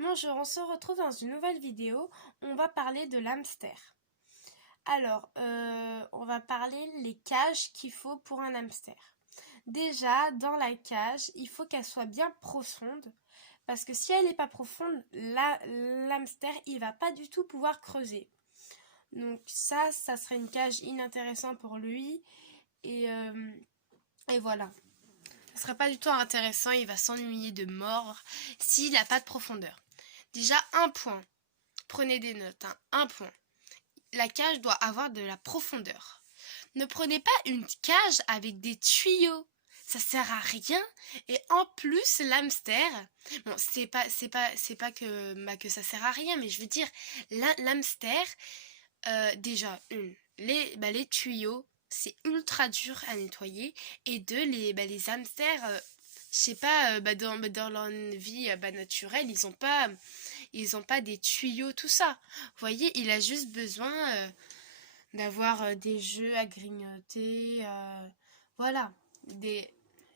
Bonjour, on se retrouve dans une nouvelle vidéo. On va parler de l'hamster. Alors, on va parler les cages qu'il faut pour un hamster. Déjà, dans la cage, il faut qu'elle soit bien profonde. Parce que si elle n'est pas profonde, l'hamster, il va pas du tout pouvoir creuser. Donc ça serait une cage inintéressante pour lui. Et voilà. Ce serait pas du tout intéressant, il va s'ennuyer de mort s'il n'a pas de profondeur. Déjà, un point. Prenez des notes, hein. Un point. La cage doit avoir de la profondeur. Ne prenez pas une cage avec des tuyaux. Ça sert à rien. Et en plus, l'hamster, bon, c'est pas que ça sert à rien, mais je veux dire, l'hamster, déjà, les tuyaux, c'est ultra dur à nettoyer. Et deux, les hamsters, je sais pas, dans leur vie naturelle, ils ont pas des tuyaux, tout ça. Vous voyez, il a juste besoin d'avoir des jeux à grignoter, voilà, des,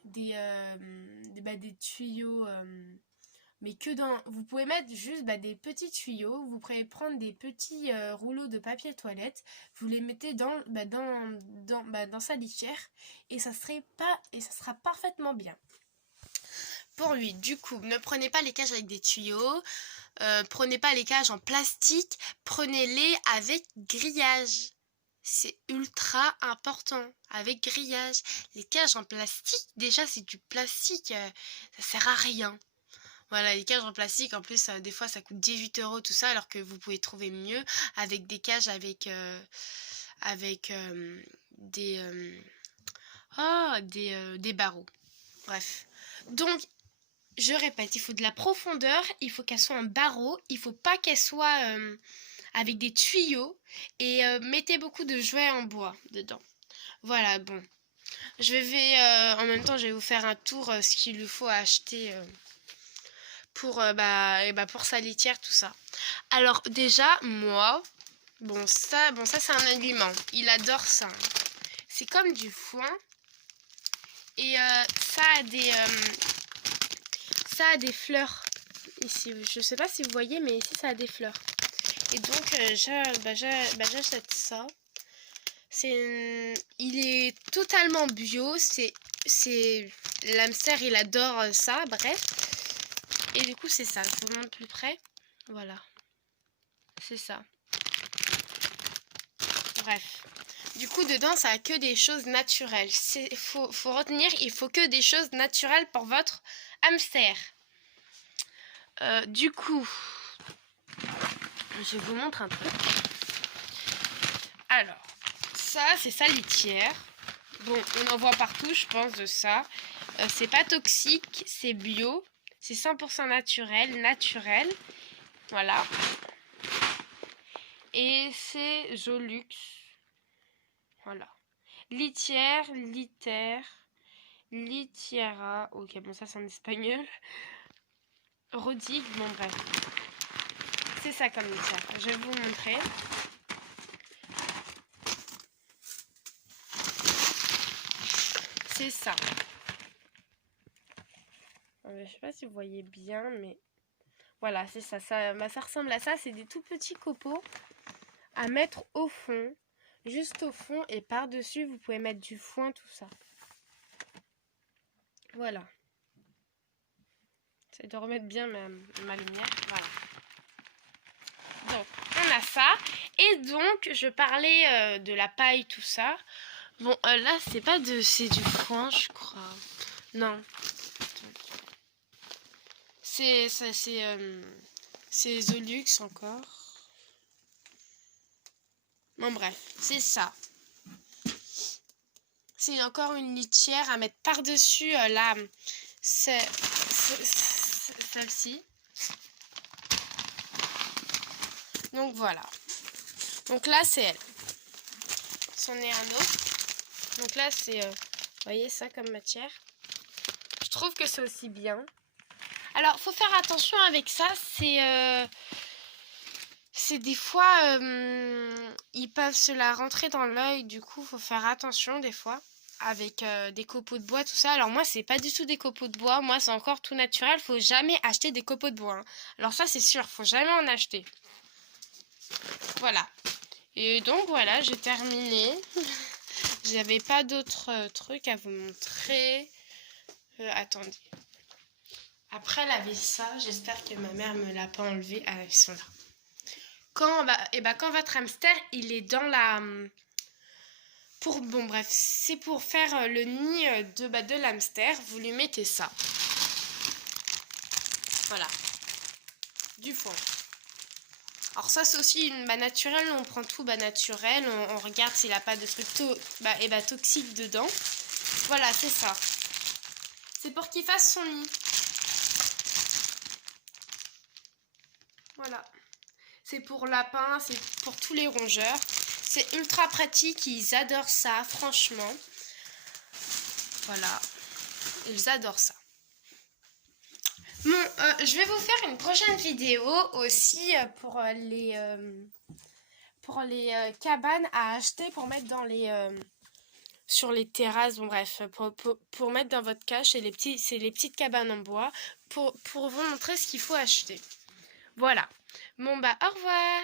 des tuyaux, mais que dans... Vous pouvez mettre juste des petits tuyaux, vous pouvez prendre des petits rouleaux de papier toilette, vous les mettez dans sa litière, et ça sera parfaitement bien. Pour lui, du coup, ne prenez pas les cages avec des tuyaux, prenez pas les cages en plastique, prenez-les avec grillage. C'est ultra important, avec grillage. Les cages en plastique, déjà c'est du plastique, ça sert à rien. Voilà, les cages en plastique, en plus, des fois ça coûte 18 € tout ça, alors que vous pouvez trouver mieux avec des cages avec des barreaux. Bref. Donc, je répète, il faut de la profondeur, il faut qu'elle soit en barreau, il faut pas qu'elle soit avec des tuyaux et mettez beaucoup de jouets en bois dedans. Voilà, bon. Je vais en même temps, je vais vous faire un tour ce qu'il lui faut acheter pour sa litière, tout ça. Alors déjà, moi, bon ça c'est un aliment. Il adore ça. C'est comme du foin et ça a des fleurs. Ici, je sais pas si vous voyez, mais ici ça a des fleurs. Et donc j'achète ça. Il est totalement bio. C'est l'hamster, il adore ça. Bref. Et du coup c'est ça. Je vous montre plus près. Voilà. C'est ça. Bref. Du coup dedans ça a que des choses naturelles. Faut retenir, il faut que des choses naturelles pour votre hamster. Du coup, je vous montre un truc. Alors, ça, c'est sa litière. Bon, on en voit partout, je pense, de ça. C'est pas toxique, c'est bio. C'est 100% naturel. Voilà. Et c'est Jolux. Voilà. Litiera. Ok, bon, ça c'est en espagnol. Rodic, bon, bref. C'est ça comme litière. Je vais vous montrer. C'est ça. Je sais pas si vous voyez bien, mais voilà, c'est ça. Ça ressemble à ça. C'est des tout petits copeaux à mettre au fond, juste au fond, et par-dessus, vous pouvez mettre du foin, tout ça. Voilà. J'essaie de remettre bien ma lumière. Voilà. Donc, on a ça. Et donc, je parlais de la paille, tout ça. Bon, là, c'est du foin, je crois. Non. C'est Zolux encore. Bon, bref, c'est ça. C'est encore une litière à mettre par-dessus celle-ci. Donc voilà. Donc là, c'est elle. C'en est un autre. Donc là, c'est, vous voyez ça comme matière. Je trouve que c'est aussi bien. Alors, faut faire attention avec ça. C'est des fois, ils peuvent se la rentrer dans l'œil. Du coup, faut faire attention des fois. avec des copeaux de bois, tout ça. Alors moi, c'est pas du tout des copeaux de bois. Moi, c'est encore tout naturel. Faut jamais acheter des copeaux de bois, hein. Alors ça, c'est sûr. Faut jamais en acheter. Voilà. Et donc, voilà, j'ai terminé. J'avais pas d'autres trucs à vous montrer. Attendez. Après laver ça, j'espère que ma mère me l'a pas enlevé. Ah, ils sont là. Quand votre hamster, il est dans la... Bon bref, c'est pour faire le nid de l'hamster, vous lui mettez ça. Voilà. Du foin. Alors ça, c'est aussi une naturelle, on prend tout naturel, on regarde s'il n'a pas de trucs toxiques dedans. Voilà, c'est ça. C'est pour qu'il fasse son nid. Voilà. C'est pour lapin, c'est pour tous les rongeurs. C'est ultra pratique, ils adorent ça, franchement. Voilà, ils adorent ça. Bon, je vais vous faire une prochaine vidéo aussi pour les cabanes à acheter pour mettre dans sur les terrasses. Bon bref, pour mettre dans votre cage, c'est les petites cabanes en bois pour vous montrer ce qu'il faut acheter. Voilà. Bon au revoir.